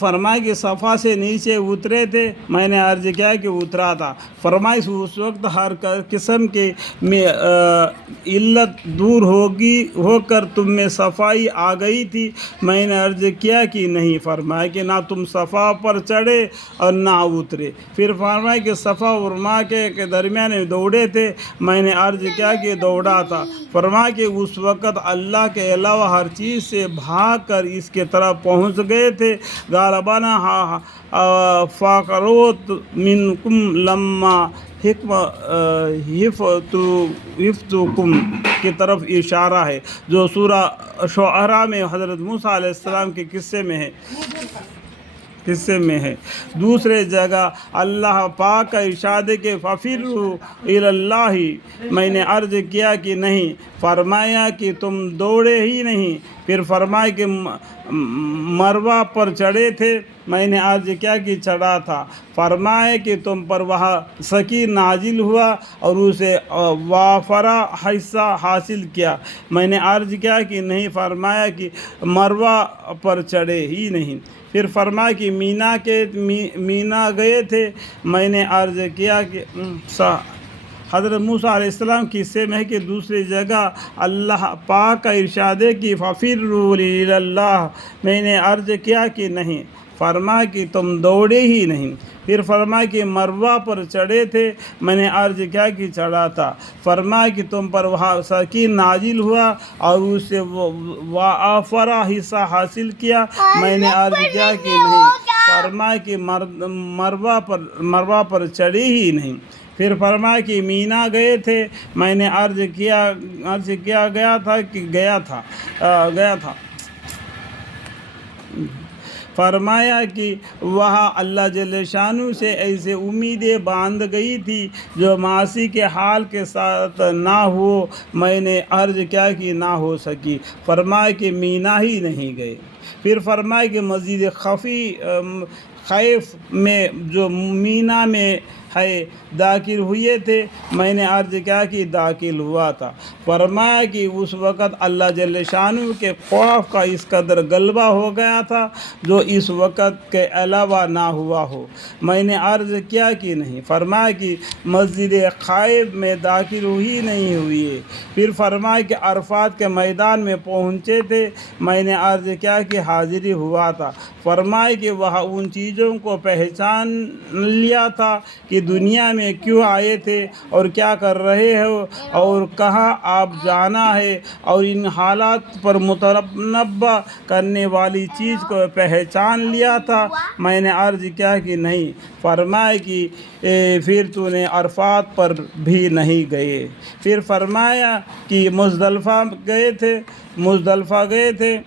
فرمائے کہ صفا سے نیچے اترے تھے، میں نے عرض کیا کہ اترا تھا۔ فرمائے اس وقت ہر قسم کی علت دور ہو کر تم میں صفائی آ گئی تھی، میں نے عرض کیا کہ نہیں۔ فرمائے کہ نہ تم صفا پر چڑھے اور نہ اترے۔ پھر فرمائے کہ صفا اور مروہ کے درمیان دوڑے تھے، میں نے عرض کیا کہ دوڑا تھا۔ فرمائے کہ اس وقت اللہ کے علاوہ ہر چیز سے بھاگ کر اس کی طرف پہنچ گئے تھے۔ غالباً فقروت منکم لما حفتکم کی طرف اشارہ ہے، جو سورہ شعراء میں حضرت موسیٰ علیہ السلام کے قصے میں ہے۔ دوسرے جگہ اللہ پاک کا ارشاد کہ فَفِرُّوا إِلَى اللَّهِ، میں نے عرض کیا کہ نہیں۔ فرمایا کہ تم دوڑے ہی نہیں۔ پھر فرمایا کہ مروہ پر چڑھے تھے، میں نے عرض کیا کہ چڑھا تھا۔ فرمایا کہ تم پر وہاں سکین نازل ہوا اور اسے وافرہ حصہ حاصل کیا، میں نے عرض کیا کہ نہیں۔ فرمایا کہ مروہ پر چڑھے ہی نہیں۔ پھر فرمایا کہ مینا گئے تھے، میں نے عرض کیا کہ حضرت موسیٰ علیہ السلام کی قصے میں ہے کہ دوسری جگہ اللہ پاک کا ارشاد ہے کہ فَفِرُّوا إِلَى اللَّهِ، میں نے عرض کیا کہ نہیں۔ فرمایا کہ تم دوڑے ہی نہیں۔ پھر فرمایا کہ مروہ پر چڑھے تھے، میں نے عرض کیا کہ چڑھا تھا۔ فرمایا کہ تم پر وہاں سکین نازل ہوا اور اس سے وافرہ حصہ حاصل کیا، میں نے عرض کیا کہ نہیں۔ فرمایا کہ مروہ پر چڑھے ہی نہیں۔ پھر فرمایا کہ مینا گئے تھے، میں نے عرض کیا گیا تھا۔ فرمایا کہ وہاں اللہ جل شانہ سے ایسے امیدیں باندھ گئی تھی جو معاصی کے حال کے ساتھ نہ ہو، میں نے عرض کیا کہ نہ ہو سکی۔ فرمایا کہ مینا ہی نہیں گئے۔ پھر فرمایا کہ مسجد خیف میں جو مینا میں ہے داخل ہوئے تھے، میں نے عرض کیا کہ داخل ہوا تھا۔ فرمایا کہ اس وقت اللہ جل شانہ کے خوف کا اس قدر غلبہ ہو گیا تھا جو اس وقت کے علاوہ نہ ہوا ہو، میں نے عرض کیا کہ نہیں۔ فرمایا کہ مسجد خیف میں داخل نہیں ہوئے۔ پھر فرمایا کہ عرفات کے میدان میں پہنچے تھے، میں نے عرض کیا کہ حاضری ہوا تھا۔ فرمایا کہ وہاں ان چیزوں کو پہچان لیا تھا کہ دنیا میں کیوں آئے تھے اور کیا کر رہے ہو اور کہاں آپ جانا ہے، اور ان حالات پر متنبع کرنے والی چیز کو پہچان لیا تھا، میں نے عرض کیا کہ نہیں۔ فرمایا کہ پھر تو نے عرفات پر بھی نہیں گئے۔ پھر فرمایا کہ مزدلفہ گئے تھے۔